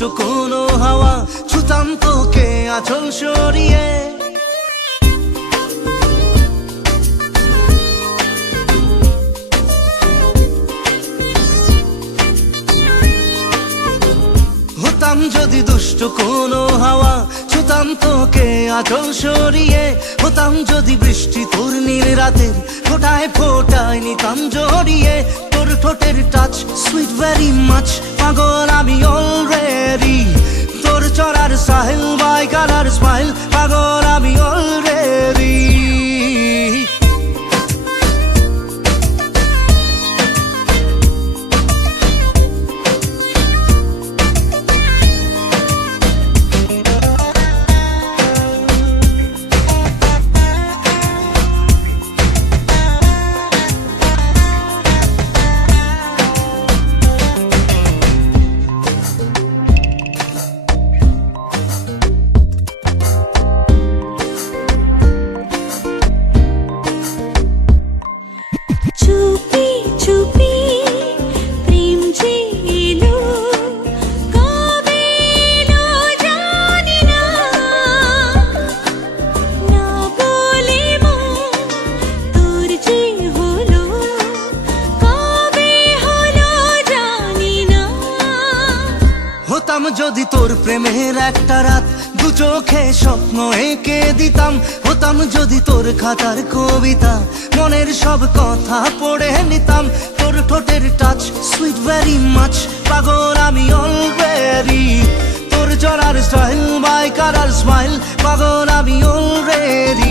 দুষ্ট কোনো হাওয়া, ছুতাম তোকে আঁচল সরিয়ে। হতাম যদি দুষ্ট কোনো হাওয়া, ছুতাম তোকে আঁচল সরিয়ে। হতাম যদি বৃষ্টি তোর নীল রাতের ফোটায় ফোটায় নিতাম জড়িয়ে। তোর ঠোঁটের টাচ সুইট ভেরি মাচ, পাগল আমি অলরেডি। তোর চড়ার সাহেল বাই কালার স্মাইল, পাগল আমি অলরেডি। হতাম যদি তোর প্রেমের একটা রাত, দু চোখে স্বপ্ন এঁকে দিতাম। হতাম যদি তোর খাতার কবিতা, মনের সব কথা পড়ে নিতাম। তোর ঠোঁটের টাচ সুইট ভেরি মাচ, পাগল আমি অলরেডি। তোর জড়ার স্টাইল বাই কালার স্মাইল, পাগল আমি অলরেডি।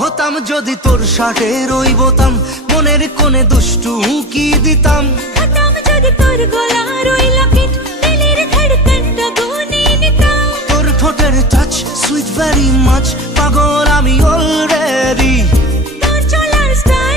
হতাম যদি তোর শার্টের ওই বোতাম, মনের কোণে দুষ্টু উঁকি দিতাম। হতাম যদি তোর গলার ওই লকেট, দিলের ধড়কনটা গুনে নিতাম। তোর ঠোঁটের টাচ সুইট ভেরি মাচ, পাগল আমি অলরেডি। তোর চলার স্টাইল